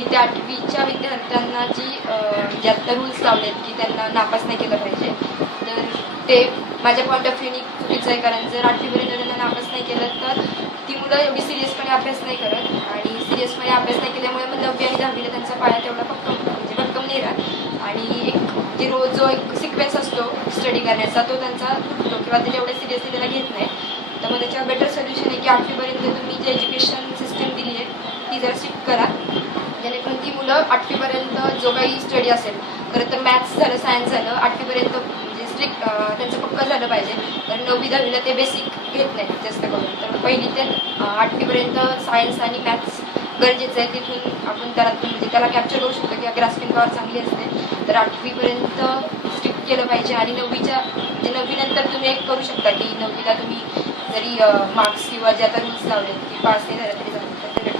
पहिली ते 8वीच्या विद्यार्थ्यांना जी आता रूल्स लावलेत की त्यांना नापास नाही केलं पाहिजे, तर ते माझ्या पॉईंट ऑफ व्ह्यूनी चुकीचं आहे. कारण जर 8वीपर्यंत त्यांना नापास नाही केलं तर ती मुलं एवढी सिरियसपणे अभ्यास नाही करत, आणि सिरियसपणे अभ्यास नाही केल्यामुळे मग 9वी आणि 10वीला त्यांचा पाया तेवढा भक्कम नाही राहत, आणि एक जे रोज जो एक सिक्वेन्स असतो स्टडी करण्याचा तो त्यांचा तुटतो किंवा ते जेवढे सिरियसली त्याला घेत नाही. तर मग त्याच्यावर बेटर सोल्युशन आहे की 8वीपर्यंत तुम्ही जे एज्युकेशन सिस्टम दिली आहे ती जरा स्ट्रिक्ट करा, जेणेकरून ती मुलं 8वीपर्यंत जो काही स्टडी असेल, खरं तर मॅथ्स झालं, सायन्स झालं, 8वीपर्यंत म्हणजे स्ट्रिक्ट त्यांचं पक्कं झालं पाहिजे. तर 9वी 10वीला ते बेसिक घेत नाहीत जास्त करून, तर पहिली ते 8वीपर्यंत सायन्स आणि मॅथ्स गरजेचं आहे. तिथून आपण म्हणजे त्याला कॅप्चर करू शकतो किंवा ग्रास्पिंग पॉवर चांगली असते. तर 8वीपर्यंत स्ट्रिक्ट केलं पाहिजे, आणि 9वीनंतर तुम्ही एक करू शकता की 9वीला तुम्ही जरी मार्क्स किंवा जे आता रूल्स लावले की पास नाही झालं तरी चालतं, तर ते